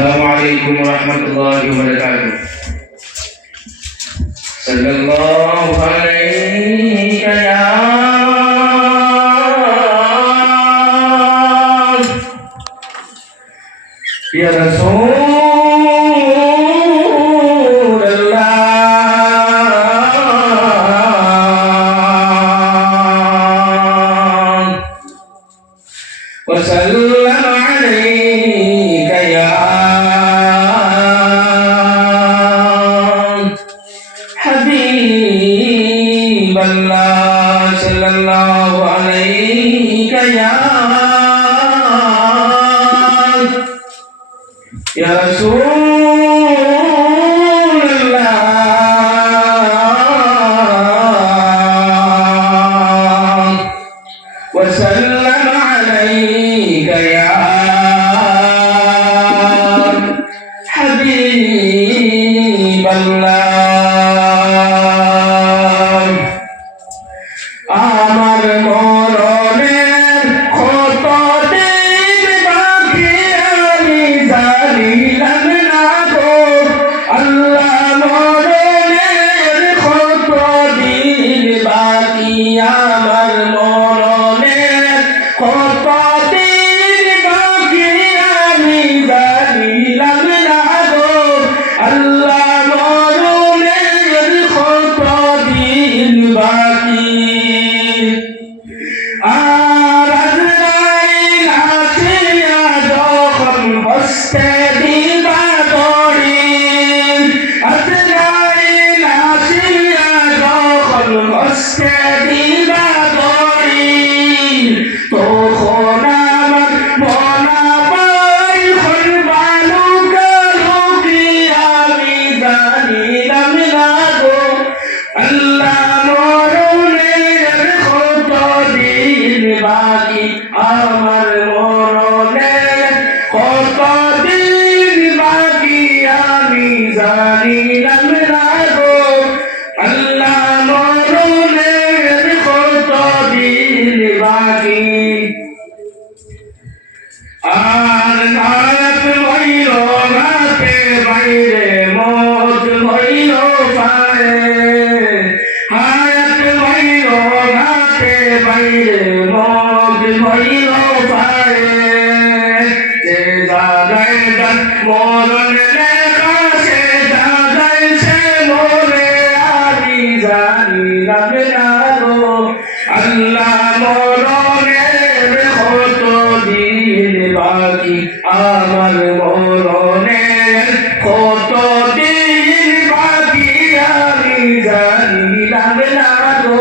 السلام عليكم ورحمة الله وبركاته. صلى الله عليك يا رسول الله وسلم عليك يا حبيب الله صلى الله عليك يا رسول الله وسلم عليك يا حبيب الله আমার মরণের কত দিন বাকি আমি জানিলাম না গো আল্লাহ মরণের কত দিন বাকি আমার মরণের কত দিন বাকি আমি জানিলাম না গো আল্লাহ মরণের কত দিন বাকি আর আজরাইল আসিয়া যখন বসতে দিবা দড়ি আজরাইল আসিয়া যখন বসতে দিবা দড়ি তখন আমার মনা পাই হরবালু কালুকি আমি জানিলাম না গো আল্লাহ মরণের কত দিন বাকি আমার মরণের কত দিন বাকি আমি জানিলাম না গো আল্লাহ মরণের কত দিন বাকি আর রাত হইল রাতে বাইরে মত হইল পায়ে হায়াত হইল রাতে বাইরে মত হইল পায়ে যে জাগায় যান মরণ লেখা সে জাগায় সে মরে আমি জানিলাম না গো আল্লাহ মরণের কত দিন বাকি আমার মরণের কত দিন বাকি আমি জানিলাম না গো